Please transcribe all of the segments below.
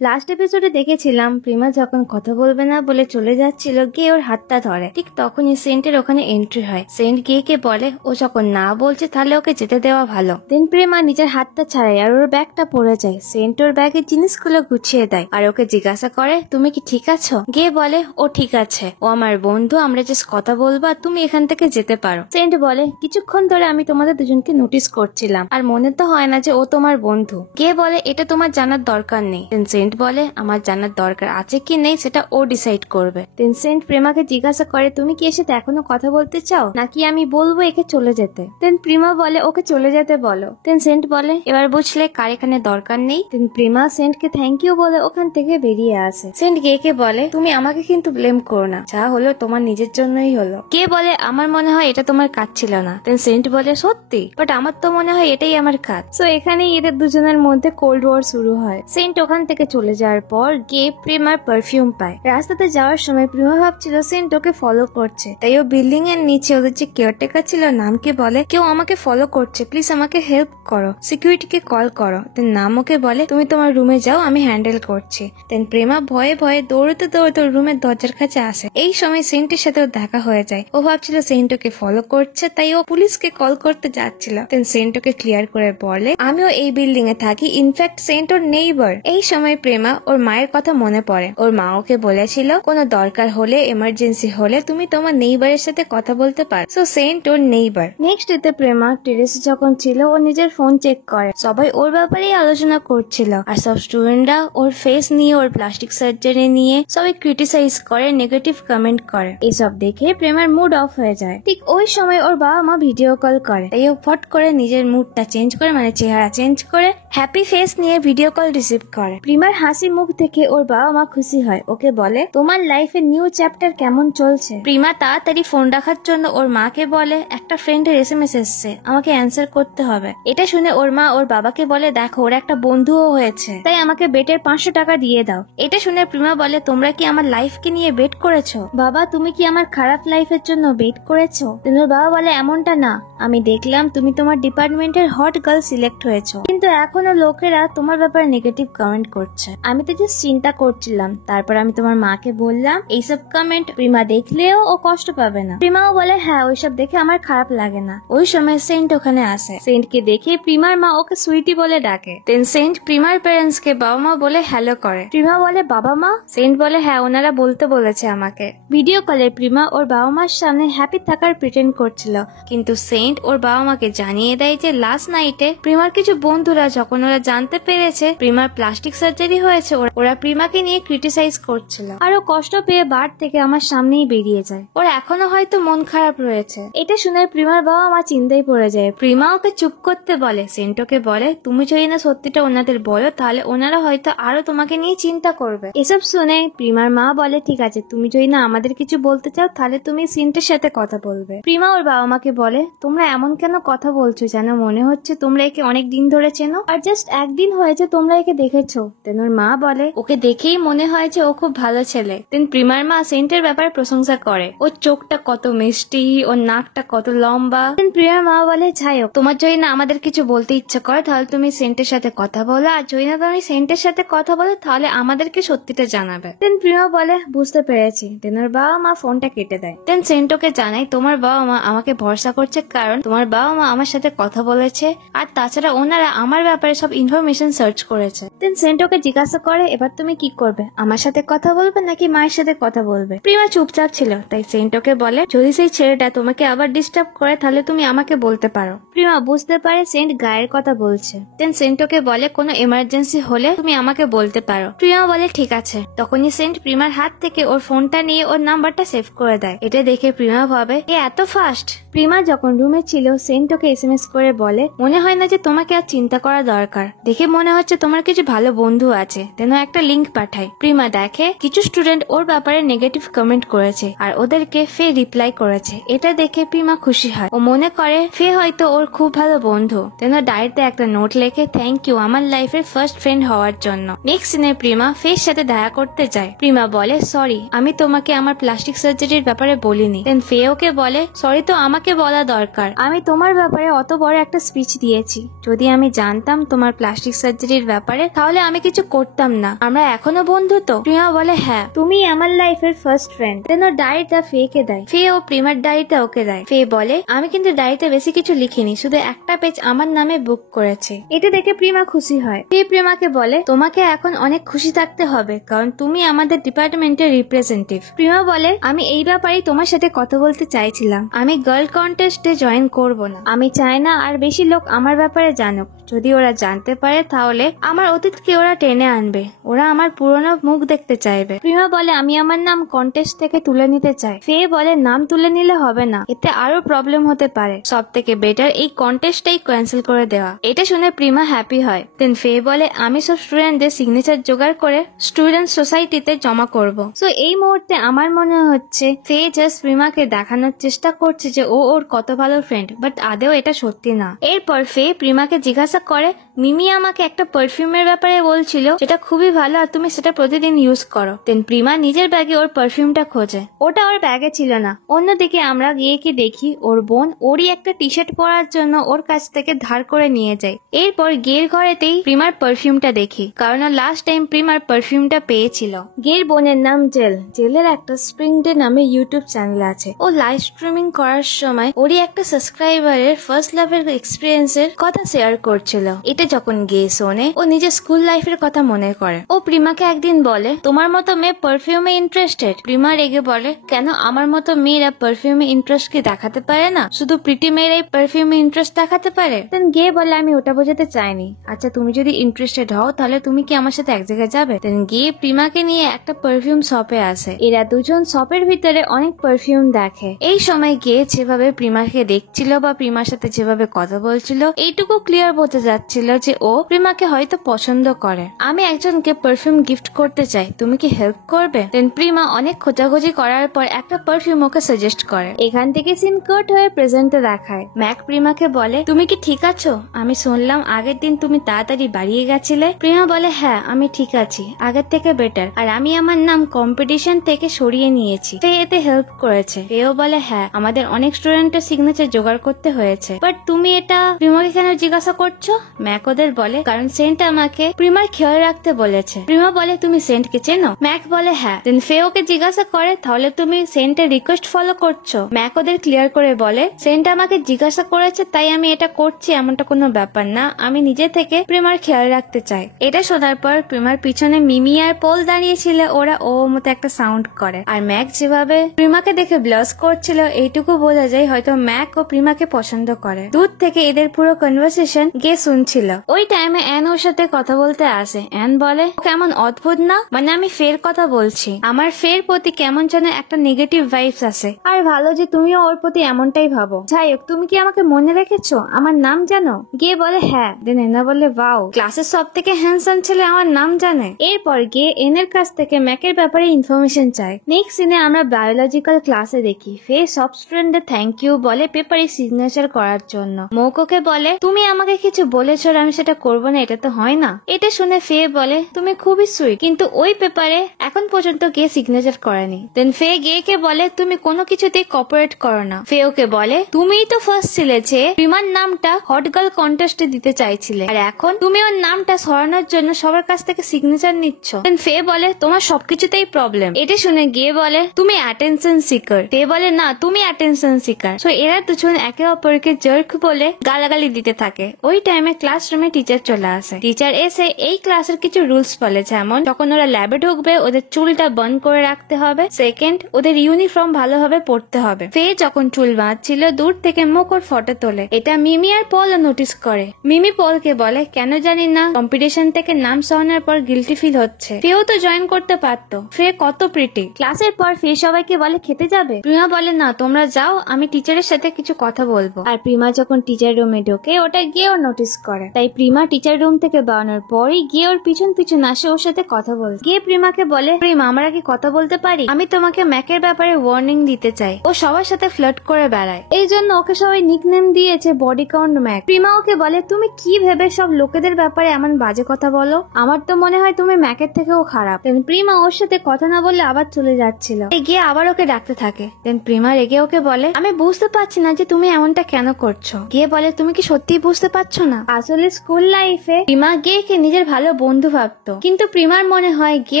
Last এপিসোডে দেখেছিলাম Prima যখন কথা বলবে না বলে চলে যাচ্ছিল, গিয়ে ওর হাতটা ধরে। ঠিক তখনই সেন্টের ওখানে এন্ট্রি হয়। সেন্ট গিয়ে বলে ও যখন না বলছে তাহলে ওকে যেতে দেওয়া ভালো। দেন প্রিমা নিজের হাতটা ছাড়ায় আর ওর ব্যাগটা পড়ে যায়। সেন্ট ওর ব্যাগের জিনিসগুলো গুছিয়ে দেয় আর ওকে জিজ্ঞাসা করে তুমি কি ঠিক আছো। গিয়ে বলে ও ঠিক আছে, ও আমার বন্ধু, আমরা জাস্ট কথা বলবো আর তুমি এখান থেকে যেতে পারো। সেন্ট বলে কিছুক্ষণ ধরে আমি তোমাদের দুজনকে নোটিস করছিলাম আর মনে তো হয় না যে ও তোমার বন্ধু। গিয়ে বলে এটা তোমার জানার দরকার নেই। সেন্ট বলে আমার জানার দরকার আছে কি নেই সেটা ও ডিসাইড করবে। দেন সেন্ট প্রেমাকে জিজ্ঞাসা করে তুমি কি এর সাথে এখনো কথা বলতে চাও নাকি আমি বলবো একে চলে যেতে। দেন প্রিমা বলে ওকে চলে যেতে বলো। দেন সেন্ট বলে এবার বুঝলে কার এখানে দরকার নেই। দেন প্রিমা সেন্টকে থ্যাংক ইউ বলে ওখান থেকে বেরিয়ে আসে। সেন্ট গেকে বলে তুমি আমাকে কিন্তু ব্লেম করো না, যা হলো তোমার নিজের জন্যই হলো। কে বলে আমার মনে হয় এটা তোমার কাজ ছিল না। দেন সেন্ট বলে সত্যি, বাট আমার তো মনে হয় এটাই আমার কাজ। সো এখানেই এদের দুজনের মধ্যে কোল্ড ওয়ার শুরু হয়। সেন্ট ওখান থেকে চলে যাওয়ার পর গে প্রেমার পারফিউম পায়। রাস্তাতে যাওয়ার সময় প্রেমা ভাবছিল সেন্ট ওকে ফলো করছে, তাই ও বিল্ডিং এর নিচে ওদের যে কেয়ারটেকার ছিল নামকে বলে কেউ আমাকে ফলো করছে, প্লিজ আমাকে হেল্প করো, সিকিউরিটিকে কল করো। দেন নাম ওকে বলে তুমি তোমার রুমে যাও, আমি হ্যান্ডেল করছি। দেন প্রেমা ভয়ে ভয়ে দৌড়তে দৌড়তে রুমের দরজার কাছে আসে। এই সময় সেন্টের সাথে ওর দেখা হয়ে যায়। ও ভাবছিল সেন্ট ওকে ফলো করছে, তাই ও পুলিশকে কল করতে যাচ্ছিল। দেন সেন্ট ওকে ক্লিয়ার করে বলে আমিও এই বিল্ডিং এ থাকি, ইনফ্যাক্ট সেন্ট ওর নেইবার। এই সময় প্রেমা ওর মায়ের কথা মনে পড়ে। ওর মা ওকে বলেছিল কোনো দরকার হলে, এমার্জেন্সি হলে তুমি তোমার নেইবারের সাথে কথা বলতে পারো। সো সেন্ট ওর নেইবার। নেক্সট ডেতে প্রেমা টেরেসে যখন ছিল ও নিজের ফোন চেক করে। সবাই ওর ব্যাপারেই আলোচনা করছিল আর সব স্টুডেন্টরা ওর ফেস নিয়ে, ওর প্লাস্টিক সার্জারি নিয়ে সবাই ক্রিটিসাইজ করে, নেগেটিভ কমেন্ট করে। এসব দেখে প্রেমার মুড অফ হয়ে যায়। ঠিক ওই সময় ওর বাবা মা ভিডিও কল করে, তাই ও ফট করে নিজের মুডটা চেঞ্জ করে, মানে চেহারা চেঞ্জ করে হ্যাপি ফেস নিয়ে ভিডিও কল রিসিভ করে। প্রিমার হাসি মুখ দেখে ওর বাবা মা খুশি হয়। ওকে বলে তোমার লাইফে নিউ চ্যাপ্টার কেমন চলছে। প্রিমা তাড়াতাড়ি ফোন রাখার জন্য ওর মাকে বলে একটা ফ্রেন্ডের এসএমএস এসছে, আমাকে অ্যান্সার করতে হবে। এটা শুনে ওর মা ওর বাবাকে বলে দেখো ওর একটা বন্ধুও হয়েছে, তাই আমাকে বেটের 500 টাকা দিয়ে দাও। এটা শুনে প্রিমা বলে তোমরা কি আমার লাইফকে নিয়ে বেট করেছো? বাবা তুমি কি আমার খারাপ লাইফের জন্য বেট করেছো? ওর বাবা বলে এমনটা না, আমি দেখলাম তুমি তোমার ডিপার্টমেন্টের হট গার্ল সিলেক্ট হয়েছো, কিন্তু এখনো লোকেরা তোমার ব্যাপারে নেগেটিভ কমেন্ট করছে। আমি তো জাস্ট চিন্তা করছিলাম, তারপর আমি তোমার মাকে বললাম এইসব কমেন্ট প্রিমা দেখলেও ও কষ্ট পাবে না। প্রিমাও বলে হ্যাঁ ওইসব দেখে আমার খারাপ লাগে না। ওই সময় সেন্ট ওখানে আসে। সেন্টকে দেখে প্রিমার মা ওকে সুইটি বলে ডাকে। দেন সেন্ট প্রিমার প্যারেন্টস কে বাবা মা বলে হ্যালো করে। প্রিমা বলে বাবা মা? সেন্ট বলে হ্যাঁ ওনারা বলতে বলেছে আমাকে। ভিডিও কলে প্রিমা ওর বাবা মার সামনে হ্যাপি থাকার প্রিটেন্ড করছিল, কিন্তু সেন্ট ওর বাবা মাকে জানিয়ে দেয় যে লাস্ট নাইটে প্রিমার কিছু বন্ধুরা যখন ওরা জানতে পেরেছে প্রিমার প্লাস্টিক সার্জারি হয়েছে, ওরা প্রিমাকে নিয়ে ক্রিটিসাইজ করছিল আর ও কষ্ট পেয়ে বার থেকে আমার সামনেই বেরিয়ে যায়। ওর এখনো হয়তো মন খারাপ রয়েছে। এটা শুনে প্রিমার বাবা মা চিন্তায় পড়ে যায়। প্রিমা ওকে চুপ করতে বলে। সেন্ট ওকে বলে তুমি যদি না সত্যিটা ওনাদের বলো তাহলে ওনারা হয়তো আরো তোমাকে নিয়ে চিন্তা করবে। এসব শুনে প্রিমার মা বলে ঠিক আছে, তুমি যদি না আমাদের কিছু বলতে চাও তাহলে তুমি সেন্টের সাথে কথা বলবে। প্রিমা ওর বাবা মাকে বলে তোমরা এমন কেন কথা বলছো যেন মনে হচ্ছে তোমরা একে অনেক দিন ধরে চেনো, আর জাস্ট একদিন হয়েছে তোমরা একে দেখেছো। দেন ওর মা বলে ওকে দেখেই মনে হয় যে ও খুব ভালো ছেলে। দেন প্রিমার মা সেন্টের ব্যাপারে প্রশংসা করে, ওর চোখটা কত মিষ্টি, ওর নাকটা কত লম্বা। দেন প্রিমার মা বলে যাই হোক, তোমার যদি না আমাদের কিছু বলতে ইচ্ছে করে তাহলে তুমি সেন্টের সাথে কথা বলো, আর যদি না তুমি সেন্টের সাথে কথা বলো তাহলে আমাদেরকে সত্যিটা জানাবে। দেন প্রিমা বলে বুঝতে পেরেছি। দেন ওর বাবা মা ফোনটা কেটে দেয়। দেন সেন্ট ওকে জানাই তোমার বাবা মা আমাকে ভরসা করছে কারণ তোমার বাবা মা আমার সাথে কথা বলেছে, আর তাছাড়া ওনারা আমার ব্যাপারে সব ইনফরমেশন সার্চ করেছে। দেন সেন্ট ওকে জিজ্ঞাসা করে এবার তুমি কি করবে, আমার সাথে কথা বলবে নাকি মায়ের সাথে কথা বলবে। প্রিমা চুপচাপ ছিল, তাই সেন্ট ওকে বলে যদি সেই ছেলেটা তোমাকে আবার ডিস্টার্ব করে তাহলে তুমি আমাকে বলতে পারো। প্রিমা বুঝতে পারে সেন্ট গায়ের কথা বলছে। দেন সেন্ট ওকে বলে কোনো এমার্জেন্সি হলে তুমি আমাকে বলতে পারো। প্রিমা বলে ঠিক আছে। তখনই সেন্ট প্রিমার হাত থেকে ওর ফোনটা নিয়ে ওর নাম্বারটা সেভ করে দেয়। এটা দেখে প্রিমা ভাবে এ এত ফাস্ট। প্রিমা যখন রুমে ছিল সেন্ট ওকে এসএমএস করে বলে মনে হয় না যে তোমাকে আর চিন্তা করা দরকার, দেখে মনে হচ্ছে তোমার কিছু ভালো বন্ধু আছে। দেন একটা লিংক পাঠায়। প্রিমা দেখে কিছু স্টুডেন্ট ওর ব্যাপারে নেগেটিভ কমেন্ট করেছে আর ওদেরকে ফে রিপ্লাই করেছে। এটা দেখে প্রিমা খুশি হয়। ও মনে করে ফে হয়তো ওর খুব ভালো বন্ধু। দেন ও ডায়েরিতে একটা নোট লেখে থ্যাংক ইউ আমার লাইফের ফার্স্ট ফ্রেন্ড হওয়ার জন্য। নেক্সট দিনে প্রিমা ফের সাথে দেখা করতে যায়। প্রিমা বলে সরি, আমি তোমাকে আমার প্লাস্টিক সার্জারির ব্যাপারে বলিনি। দেন ফে ওকে বলে সরি তো আমাকে বলা দরকার, আমি তোমার ব্যাপারে অত বড় একটা স্পিচ দিয়েছি, যদি আমি জানতাম তোমার প্লাস্টিক সার্জারির ব্যাপারে তাহলে আমি কিছু করতাম না, আমরা এখনো বন্ধু তো? প্রিমা বলে হ্যাঁ, তুমি আমার লাইফের ফার্স্ট ফ্রেন্ড। দেন ও ডায়েরিটা ফেকে দেয়। ফে ও প্রিমার ডায়েরিটা ওকে দেয়। ফে বলে আমি কিন্তু ডায়েরিতে বেশি কিছু লিখিনি, শুধু একটা পেজ আমার নামে বুক করেছে। এটা দেখে প্রিমা খুশি হয়। ফে প্রিমাকে বলে তোমাকে এখন অনেক খুশি থাকতে হবে, কারণ তুমি আমাদের ডিপার্টমেন্টের রিপ্রেজেন্টেটিভ। প্রিমা বলে আমি এই ব্যাপারেই তোমার সাথে কথা বলতে চাইছিলাম, আমি গার্ল কন্টেস্টে জয়েন করব না। আমি চাই না আর বেশি লোক আমার ব্যাপারে জানুক। যদি ওরা জানতে পারে তাহলে আমার অতীতকে ওরা টেনে আনবে, ওরা আমার পুরনো মুখ দেখতে চাইবে। প্রিমা বলে আমি আমার নাম কন্টেস্ট থেকে তুলে নিতে চাই। ফে বলে নাম তুলে নিলে হবে না, এতে আরো প্রবলেম হতে পারে, সব থেকে বেটার এই কন্টেস্টটাই ক্যান্সেল করে দেওয়া। এটা শুনে প্রিমা হ্যাপি হয়। দেন ফে বলে আমি সব স্টুডেন্টদের সিগনেচার জোগাড় করে স্টুডেন্ট সোসাইটিতে জমা করব। সো এই মুহূর্তে আমার মনে হচ্ছে ফে জাস্ট প্রিমাকে দেখানোর চেষ্টা করছে যে ও ওর কত ভালো ফ্রেন্ড, বাট আদেও এটা সত্যি না। এরপর ফে প্রিমাকে জিজ্ঞাসা করে মিমি আমাকে একটা পারফিউমের ব্যাপারে বলছিল, যেটা খুবই ভালো আর তুমি সেটা প্রতিদিন ইউজ করো। দেন প্রিমা নিজের ব্যাগে ওর পারফিউমটা খোঁজে, ওটা ওর ব্যাগে ছিল না। অন্যদিকে আমরা গিয়ে কি দেখি ওর বোন ওরই একটা টি শার্ট পরার জন্য ওর কাছ থেকে ধার করে নিয়ে যায়। এরপর গের ঘরেতেই প্রিমার পারফিউমটা দেখি, কারণ লাস্ট টাইম প্রিমার পারফিউমটা পেয়েছিল। গের বোনের নাম জেল। জেলের একটা স্প্রিং ডে নামে ইউটিউব চ্যানেল আছে। ও লাইভ স্ট্রিমিং করার সময় ওরই একটা সাবস্ক্রাইবারের ফার্স্ট লাভের এক্সপিরিয়েন্সের কথা শেয়ার করছিল। এটা যখন গে শোনে ও নিজের স্কুল লাইফের কথা মনে করে। ও প্রিমাকে একদিন বলে তোমার মতো মেয়ে পারফিউমে ইন্টারেস্টেড। প্রিমা রেগে বলে কেন, আমার মতো মেয়েরা পারফিউমে ইন্টারেস্ট কি দেখাতে পারে না? শুধু প্রিটি মেয়েরাই পারফিউমে ইন্টারেস্ট দেখাতে পারে? দেন গে বলে আমি ওটা বোঝাতে চাইনি। আচ্ছা তুমি যদি ইন্টারেস্টেড হও তাহলে তুমি কি আমার সাথে এক জায়গায় যাবে? দেন গে প্রিমাকে নিয়ে একটা পারফিউম শপে আসে। এরা দুজন শপের ভিতরে অনেক পারফিউম দেখে। এই সময় গে যেভাবে প্রিমাকে দেখছিল বা প্রিমার সাথে যেভাবে কথা বলছিল, এইটুকু ক্লিয়ার বোঝা যাচ্ছিল যে ও প্রিমাকে হয়তো পছন্দ করে। আমি একজনকে পারফিউম গিফট করতে চাই, তুমি কি হেল্প করবে? দেন প্রিমা অনেক খোঁজাখুঁজি করার পর একটা পারফিউম ওকে সাজেস্ট করে। এখান থেকে সিন কাট হয়ে প্রেজেন্টে দেখায়। ম্যাক প্রিমাকে বলে তুমি কি ঠিক আছো? আমি শুনলাম আগের দিন তুমি তাড়াতাড়ি বাড়িয়ে গেছিলে। প্রিমা বলে হ্যাঁ আমি ঠিক আছি, আগের থেকে বেটার, আর আমি আমার নাম কম্পিটিশন থেকে সরিয়ে নিয়েছি। ফে এতে হেল্প করেছে। ফেও বলে হ্যাঁ আমাদের অনেক স্টুডেন্টের সিগনেচার জোগাড় করতে হয়েছে, বাট তুমি এটা প্রিমাকে কেন জিজ্ঞাসা করছো? ম্যাক ওদের বলে কারণ সেন্ট আমাকে প্রিমার খেয়াল রাখতে বলেছে। প্রিমা বলে তুমি সেন্টকে চেনো? ম্যাক বলে হ্যাঁ। দেন ফে ওকে জিজ্ঞাসা করে তাহলে তুমি সেন্টের রিকোয়েস্ট ফলো করছো? ম্যাক ওদের ক্লিয়ার করে বলে সেন্ট আমাকে জিজ্ঞাসা করেছে তাই আমি এটা করছি, এমনটা কোনো ব্যাপার না, আমি নিজে থেকে প্রিমার খেয়াল রাখতে চাই। এটা শোনার পর প্রিমার পিছনে মিমি আর পোল দাঁড়িয়েছিল, ওরা ও মতো একটা সাউন্ড করে। আর ম্যাক যেভাবে প্রিমাকে দেখে ব্লাশ করছিল, এইটুকু বোঝা যায় হয়তো ম্যাক ও প্রিমাকে পছন্দ করে। দূর থেকে এদের পুরো কনভারসেশন গে শুনছিল। ওই টাইমে অ্যান ওর সাথে কথা বলতে আসে। অ্যান বলে কেমন অদ্ভুত না, মানে আমি ফের কথা বলছি, আমার ফের প্রতি কেমন যেন একটা নেগেটিভ ভাইবস আছে, আর ভালো যে তুমিও ওর প্রতি এমনটাই ভাবো। যাই হোক তুমি কি আমাকে মনে রেখেছো, আমার নাম জানো? গে বলে হ্যাঁ। দেন এনা বলে ওয়াও, ক্লাসের সব থেকে হ্যান্ডসাম ছেলে আমার নাম জানে। এরপর গে এনের কাছ থেকে ম্যাকের ব্যাপারে ইনফরমেশন চায়। নেক্সট সিনে আমরা বায়োলজিক্যাল ক্লাসে দেখি ফে সব স্টুডেন্টদের থ্যাংক ইউ বলে পেপারে সিগনেচার করার জন্য। মৌকোকে বলে তুমি আমাকে কিছু বলেছো আর আমি সেটা করবো না, এটা তো হয় না। এটা শুনে ফে বলে তুমি খুবই সুইট, কিন্তু ওই পেপারে এখন পর্যন্ত গে সিগনেচার করেনি। দেন ফে গে কে বলে তুমি কোনো কিছুতেই কপারেট করো না। ফে ওকে বলে তুমিই তো ফার্স্ট ছিলে যে প্রিমার নামটা হট গার্ল কন্টেস্টে দিতে চাইছিলে, আর এখন তুমি ওর নামটা সরানোর জন্য সবার কাছ থেকে সিগনেচার নিচ্ছ। দেন ফে বলে তোমার সবকিছুতেই প্রবলেম। এটা শুনে গে বলে তুমি অ্যাটেনশন সিকার। ফে বলে না তুমি অ্যাটেনশন সিকার। সো এরা দুজন একে অপরকে জার্ক বলে গালাগালি দিতে থাকে। ওই টাইমে ক্লাসরুমে টিচার চলে আসে। টিচার এসে এই ক্লাসের কিছু রুলস বলে, যেমন যখন ওরা ল্যাবে ঢুকবে ওদের চুলটা বন্ধ করে রাখতে হবে, সেকেন্ড ওদের ইউনিফর্ম ভালোভাবে পড়তে হবে। ফে যখন চুল বাঁধছিল দূর থেকে মুখ ওর ফটো তোলে। এটা মিমি আর পল নোটিস করে। মিমি পলকে বলে কেন জানি না কম্পিটিশন থেকে নাম সরানোর পর গিল্টি ফিল হচ্ছে, ফেও তো জয়েন করতে পারতো, ফে কত প্রিটি। ক্লাসের পর ফে সবাইকে বলে খেতে যাবে। প্রিমা বলে না তোমরা যাও, আমি টিচারের সাথে কিছু কথা বলবো। আর প্রিমা যখন টিচার রুমে ঢোকে ওটা গিয়ে ওর নোটিস করে, তাই প্রিমা টিচার রুম থেকে বেরোনোর পরই গিয়ে ওর পিছন পিছন আসে ওর সাথে কথা বলতে। গিয়ে প্রিমাকে বলে প্রিমা আমরা কি কথা বলতে পারি? আমি তোমাকে ম্যাকের ব্যাপারে ওয়ার্নিং দিতে চাই, ও সবার সাথে ফ্লার্ট করে বেড়ায়, এই জন্য ওকে সবাই নিকনেম দিয়েছে বডি কাউন্ট ম্যাক। প্রিমা ওকে বলে তুমি কি ভেবে সব লোকেদের ব্যাপারে এমন বাজে কথা বলো, আমার তো মনে হয় তুমি ম্যাকের থেকেও খারাপ। দেন প্রিমা ওর সাথে কথা না বললে আবার চলে যাচ্ছিল, গিয়ে আবার ওকে ডাকতে থাকে। দেন প্রিমা রেগে ওকে বলে আমি বুঝতে পারছি না যে তুমি এমনটা কেন করছো। গিয়ে বলে তুমি কি সত্যিই বুঝতে পারছো না? আসলে আসলে স্কুল লাইফে প্রিমা গে কে নিজের ভালো বন্ধু ভাবতো, কিন্তু প্রিমার মনে হয় গে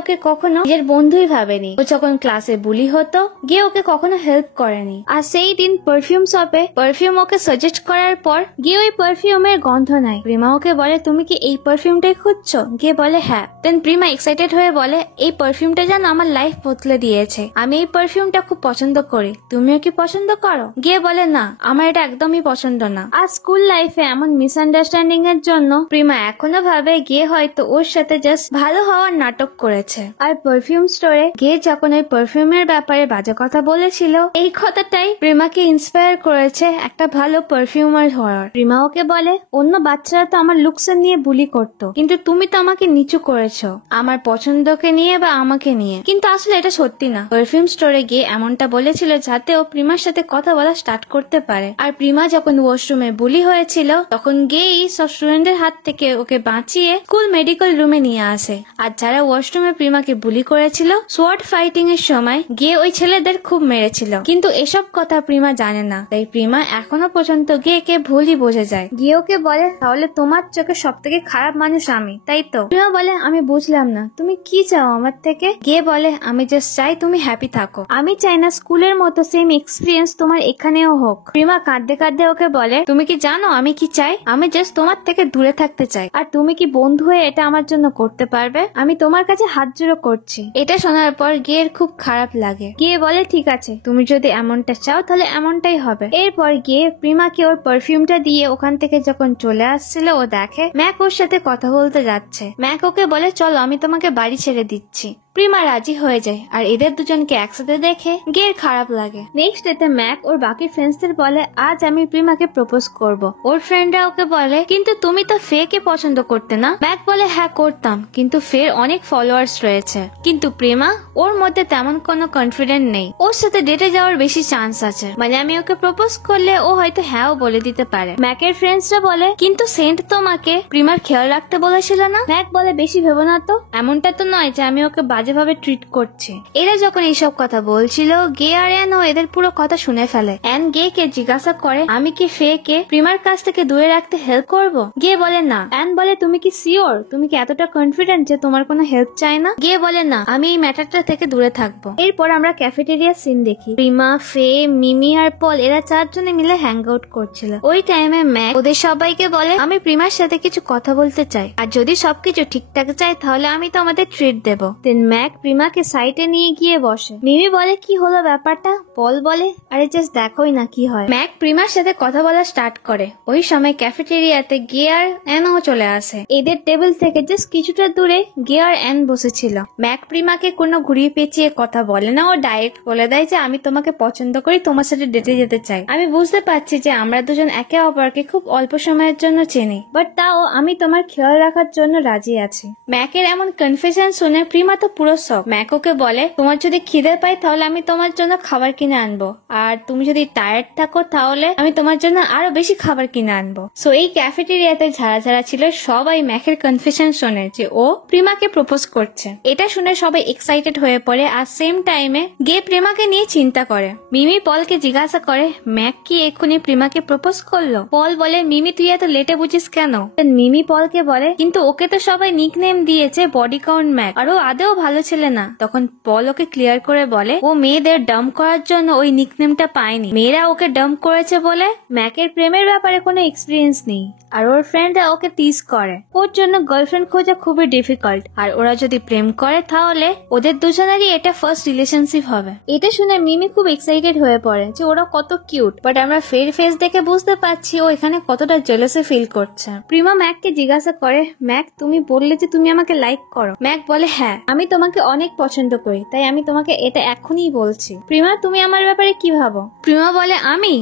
ওকে কখনো নিজের বন্ধুই ভাবেনি। ও যখন ক্লাসে বুলি হতো গে ওকে কখনো হেল্প করেনি। আর সেই দিন পারফিউম শপে পারফিউম ওকে সাজেস্ট করার পর গে ওই পারফিউমের গন্ধ নেয়। প্রিমা ওকে বলে তুমি কি এই পারফিউমটাই খুঁজছো? গে বলে হ্যাঁ। দেন প্রিমা এক্সাইটেড হয়ে বলে এই পারফিউমটা যেন আমার লাইফ বদলে দিয়েছে, আমি এই পারফিউমটা খুব পছন্দ করি, তুমিও কি পছন্দ করো? গে বলে না, আমার এটা একদমই পছন্দ না। আর স্কুল লাইফে এমন মিসআন্ডারস্ট্যান্ডিং এর জন্য প্রিমা এখনো ভাবে গে হয়তো ওর সাথে জাস্ট ভালো হওয়ার নাটক করেছে। আর পারফিউম স্টোরে গে যখন ওই পারফিউমের ব্যাপারে বাজে কথা বলেছিল, এই কথাটাই প্রিমাকে ইন্সপায়ার করেছে একটা ভালো পারফিউমার হওয়ার। প্রিমা ওকে বলে অন্য বাচ্চারা তো আমার লুকস নিয়ে বুলি করতো, কিন্তু তুমি তো আমাকে নিচু করেছো আমার পছন্দকে নিয়ে বা আমাকে নিয়ে। কিন্তু আসলে এটা সত্যি না। পারফিউম স্টোরে গিয়ে এমনটা বলেছিল যাতে ও প্রিমার সাথে কথা বলা স্টার্ট করতে পারে। আর প্রিমা যখন ওয়াশরুমে বুলি হয়েছিল তখন গেই সব স্টুডেন্টের হাত থেকে ওকে বাঁচিয়ে স্কুল মেডিকেল রুমে নিয়ে আসে। আর যারা ওয়াশরুমে প্রিমাকে বুলি করেছিল সোয়ার্ড ফাইটিং এর সময় গিয়ে ওই ছেলেদের খুব মেরেছিল, কিন্তু এসব কথা প্রিমা জানে না। তাই প্রিমা এখনো পর্যন্ত গিয়ে কে ভুলই বোঝে যায়। গিয়ে ওকে বলে তাহলে তোমার চোখে সব থেকে খারাপ মানুষ আমি, তাই তো? প্রিমা বলে আমি বুঝলাম না, তুমি কি চাও আমার থেকে? গিয়ে বলে আমি জাস্ট চাই তুমি হ্যাপি থাকো, আমি চাই না স্কুলের মতো সেম এক্সপিরিয়েন্স তোমার এখানেও হোক। প্রিমা কাঁদতে কাঁদতে ওকে বলে তুমি কি জানো আমি কি চাই? আমি জাস্ট তোমার থেকে দূরে থাকতে চাই। আর তুমি কি বন্ধু হয়ে এটা আমার জন্য করতে পারবে? আমি তোমার কাছে হাত জোড়ো করছি। এটা শোনার পর গিয়ের খুব খারাপ লাগে। গিয়ে বলে ঠিক আছে, তুমি যদি এমনটা চাও তাহলে এমনটাই হবে। এরপর গিয়ে প্রিমাকে ওর পারফিউমটা দিয়ে ওখান থেকে যখন চলে আসছিল ও দেখে ম্যাক ওর সাথে কথা বলতে যাচ্ছে। ম্যাক ওকে বলে চলো আমি তোমাকে বাড়ি ছেড়ে দিচ্ছি। প্রিমা রাজি হয়ে যায় আর এদের দুজনকে একসাথে দেখে গের খারাপ লাগে। নেক্সট ডেতে ম্যাক ওর বাকি ফ্রেন্ডসদের বলে আজ আমি প্রিমাকে প্রপোজ করব। ওর ফ্রেন্ডরা ওকে বলে কিন্তু তুমি তো ফে কে পছন্দ করতে না? ম্যাক বলে হ্যাঁ করতাম, কিন্তু ফের অনেক ফলোয়ার্স রয়েছে, কিন্তু প্রিমা ওর মধ্যে তেমন কোনো কনফিডেন্ট নেই, ওর সাথে ডেটে যাওয়ার বেশি চান্স আছে, মানে আমি ওকে প্রপোজ করলে ও হয়তো হ্যাঁও বলে দিতে পারে। ম্যাকের ফ্রেন্ডসরা বলে কিন্তু সেন্ট তোমাকে প্রিমার খেয়াল রাখতে বলেছিল না? ম্যাক বলে বেশি ভেবো না তো, এমনটা তো নয় যে আমি ওকে বাজেভাবে ট্রিট করছি। এরা যখন এইসব কথা বলছিল গে আর অ্যান ও এদের পুরো কথা শুনে ফেলে। অ্যান গে কে জিজ্ঞাসা করে আমি কি ফে কে প্রিমার কাছ থেকে দূরে রাখতে হেল্প করব? গে বলে না। অ্যান বলে তুমি কি শিওর? তুমি কি এতটা কনফিডেন্ট যে তোমার কোনো হেল্প চাই না? গে বলে না, আমি এই ম্যাটারটা থেকে দূরে থাকবো। এরপর আমরা ক্যাফেটেরিয়া সিন দেখি। প্রিমা, ফে, মিমি আর পল এরা চারজনে মিলে হ্যাং আউট করছিল। ওই টাইমে ম্যাক ওদের সবাইকে বলে আমি প্রিমার সাথে কিছু কথা বলতে চাই, আর যদি সবকিছু ঠিকঠাক যায় তাহলে আমি তো আমাদের ট্রিট দেবো। দেন ম্যাক প্রিমাকে সাইডে নিয়ে গিয়ে বসে। মিমি বলে কি হলো ব্যাপারটা? পল বলে আরে জাস্ট দেখোই না কি হয়। ম্যাক প্রিমার সাথে কথা বলা স্টার্ট করে। ওই সময় ক্যাফেটেরিয়াতে গে আর অ্যানও চলে আসে। এদের টেবিল থেকে জাস্ট কিছুটা দূরে গে আর অ্যান বসেছিল। ম্যাক প্রিমাকে কোনো ঘুরিয়ে পেঁচিয়ে কথা বলে না, ও ডাইরেক্ট বলে দেয় যে আমি তোমাকে পছন্দ করি, তোমার সাথে ডেটে যেতে চাই। আমি বুঝতে পারছি যে আমরা দুজন একে অপরকে খুব অল্প সময়ের জন্য চিনি, বাট তাও আমি তোমার খেয়াল রাখার জন্য রাজি আছি। ম্যাকের এমন কনফিউশন শুনে প্রিমা তো পুরো শক। ম্যাক ওকে বলে তোমার যদি খিদে পাই তাহলে আমি তোমার জন্য খাবার কিনে আনবো, আর তুমি যদি টায়ার্ড থাকো তাহলে আমি তোমার জন্য আরো বেশি খাবার কিনে আনবো। সো এই ক্যাফেটেরিয়াতে যারা যারা ছিল সবাই ম্যাকের কনফিউশন শোনে যে ও প্রিমাকে প্রপোজ করছে। এটা শুনে সবাই এক্সাইটেড হয়ে পড়ে। আর সেম টাইমে গে প্রিমাকে নিয়ে চিন্তা করে। মিমি পলকে জিজ্ঞাসা করে ম্যাক কি এক্ষুনি প্রিমাকে প্রপোজ করলো? পল বলে মিমি তুই এত লেটে বুঝিস কেন? মিমি পলকে বলে কিন্তু ওকে তো সবাই নিকনেম দিয়েছে বডি কাউন্ট ম্যাক, আর ও আদেও ভালো ছেলে না। তখন পল ওকে ক্লিয়ার করে বলে ও মেয়েদের ডাম্প করার জন্য ওই নিকনেমটা পায়নি, মেয়েরা ওকে ডাম্প করেছে বলে ম্যাকের প্রেমের ব্যাপারে কোনো এক্সপিরিয়েন্স নেই, আর ওর ফ্রেন্ডরা ওকে টিজ করে। ওর জন্য গার্লফ্রেন্ড খোঁজা খুবই ডিফিকাল্ট, আর ওরা যদি প্রেম করে তাহলে ওদের দুজনেরই এটা ফার্স্ট রিলেশনশিপ হবে। এটা শুনে মিমি খুব এক্সাইটেড হয়ে পড়ে যে ওরা কত কিউট, বাট আমরা ফের ফেস দেখে বুঝতে পারছি ও এখানে কতটা জেলাসি ফিল করছে। প্রিমা ম্যাককে জিজ্ঞাসা করে ম্যাক তুমি বললে যে তুমি আমাকে লাইক করো? ম্যাক বলে হ্যাঁ, আমি তোমাকে অনেক পছন্দ করি, তাই আমি তোমাকে এটা এখনই বলছি। প্রিমা তুমি আমার ব্যাপারে কি ভাবো? প্রিমা বলে আমি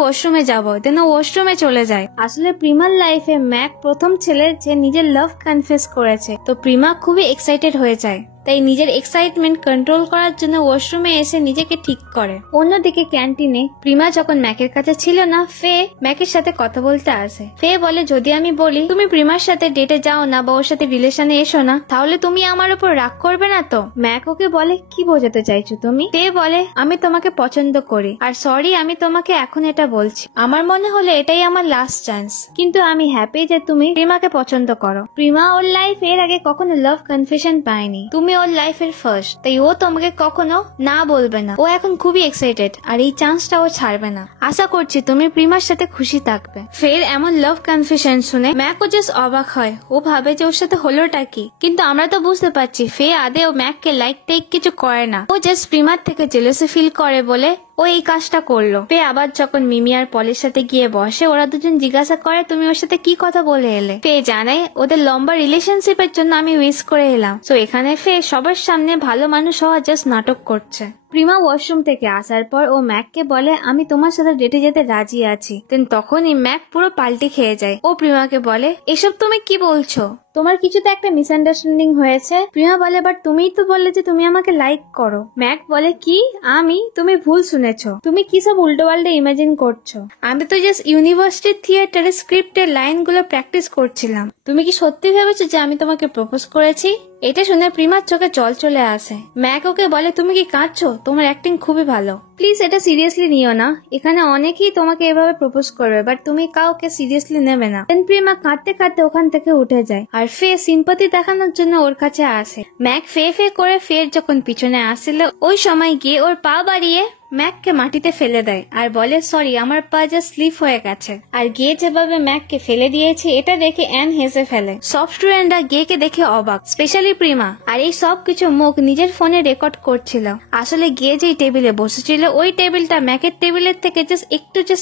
ওয়াশরুমে যাবো। দেন ও ওয়াশরুমে চলে যায়। আসলে প্রিমার লাইফে ম্যাক প্রথম ছেলে যে নিজের লাভ কনফেস করেছে, তো প্রিমা খুবই এক্সাইটেড হয়ে যায়। তাই নিজের এক্সাইটমেন্ট কন্ট্রোল করার জন্য ওয়াশরুমে এসে নিজেকে ঠিক করে। অন্যদিকে ক্যান্টিনে প্রিমা যখন ম্যাকের কাছে ছিল না, ফে ম্যাকের সাথে কথা বলতে আসে। ফে বলে, যদি আমি বলি তুমি প্রিমার সাথে ডেটে যাও না বা ওর সাথে রিলেশনে এসো না, তাহলে তুমি আমার উপর রাগ করবে না তো? ম্যাক ওকে বলে, কি বোঝাতে চাইছো তুমি? ফে বলে, আমি তোমাকে পছন্দ করি, আর সরি আমি তোমাকে এখন এটা বলছি। আমার মনে হলো এটাই আমার লাস্ট চান্স, কিন্তু আমি হ্যাপি যে তুমি প্রিমাকে পছন্দ করো। প্রিমা ওর লাইফ এর আগে কখনো লাভ কনফেশন পায়নি, তুমি ওর লাইফের ফার্স্ট, তাই ও তোমাকে কখনো না বলবে না। ও এখন খুবই এক্সাইটেড, আর এই চান্সটা ও ছাড়বে না। আশা করছি তুমি প্রিমার সাথে খুশি থাকবে। ফের এমন লাভ কনফেশন শুনে ম্যাকও জাস্ট অবাক হয়। ও ভাবে যে ওর সাথে হলোটা কি, কিন্তু আমরা তো বুঝতে পারছি ফে আদেও ম্যাককে লাইক টাইক কিছু করে না। ও জাস্ট প্রিমার থেকে জেলাসি ফিল করে বলে ও এই কাজটা করলো। ফে আবার যখন মিমি আর পলের সাথে গিয়ে বসে, ওরা দুজন জিজ্ঞাসা করে, তুমি ওর সাথে কি কথা বলে এলে? ফে জানায়, ওদের লম্বা রিলেশনশিপের জন্য আমি উইশ করে এলাম। তো এখানে ফে সবার সামনে ভালো মানুষ হওয়া জাস্ট নাটক করছে। প্রিমা ওয়াশরুম থেকে আসার পর ও ম্যাককে বলে, আমি তোমার সাথে ডেটে যেতে রাজি আছি। দেন তখনই ম্যাক পুরো পাল্টি খেয়ে যায়। ও প্রিমাকে বলে, এসব তুমি কি বলছো? তোমার কিছুতে একটা মিসআন্ডারস্ট্যান্ডিং হয়েছে। প্রিমা বলে, বাট তুমিই তো বললে যে তুমি আমাকে লাইক করো। ম্যাক বলে, কি আমি? তুমি ভুল শুনেছো। তুমি কি সব উল্টো পাল্টে ইমাজিন করছো? আমি তো জাস্ট ইউনিভার্সিটি থিয়েটারের স্ক্রিপ্টের লাইনগুলো প্র্যাকটিস করছিলাম। তুমি কি সত্যি ভেবেছো যে আমি তোমাকে প্রপোজ করেছি? এটা শুনে প্রিমার চোখে জল চলে আসে। ম্যাক ওকে বলে, তুমি কি কাঁদছো? তোমার অ্যাক্টিং খুবই ভালো, প্লিজ এটা সিরিয়াসলি নিও না। এখানে অনেকেই তোমাকে এভাবে প্রপোজ করবে, বাট তুমি কাউকে সিরিয়াসলি নেবে না। দেন প্রিমা কাঁদতে কাঁদতে ওখান থেকে উঠে যায়, আর ফে সিম্পাথি দেখানোর জন্য ওর কাছে আসে। ম্যাক ফে ফে করে ফের যখন পিছনে আসছিল, ওই সময় গিয়ে ওর পা বাড়িয়ে ম্যাককে মাটিতে ফেলে দেয় আর বলে, সরি আমার পা যা স্লিপ হয়ে গেছে। আর গে যেভাবে ম্যাককে ফেলে দিয়েছে এটা দেখে অ্যান হেসে ফেলে। সব স্টুডেন্টরা গেকে দেখে অবাক, স্পেশালি প্রিমা। আর এই সব কিছু মুখ নিজের ফোনে রেকর্ড করছিল। আসলে গে যেই টেবিলে বসেছিল ওই টেবিলটা ম্যাকের টেবিলের থেকে জাস্ট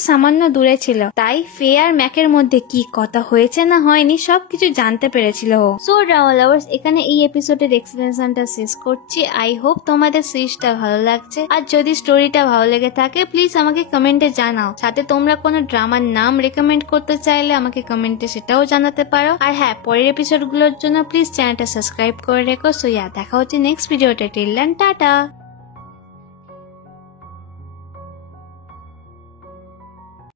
সামান্য দূরে ছিল, তাই ফে আর ম্যাকের মধ্যে কি কথা হয়েছে না হয়নি সবকিছু জানতে পেরেছিল ও। সো ড্রামা লাভার্স, এখানে এই এপিসোডের এক্সপ্লেনেশনটা শেষ করছি। আই হোপ তোমাদের সিরিজটা ভালো লাগছে, আর যদি স্টোরিটা ভালো লেগে থাকে প্লিজ আমাকে কমেন্টে জানাও। সাথে তোমরা কোনো ড্রামার নাম রেকমেন্ড করতে চাইলে আমাকে কমেন্টে সেটাও জানাতে পারো। আর হ্যাঁ, পরের এপিসোড গুলোর জন্য প্লিজ চ্যানেলটা সাবস্ক্রাইব করে রেখো। সো দেখা হচ্ছে নেক্সট ভিডিওতে। Till then tata.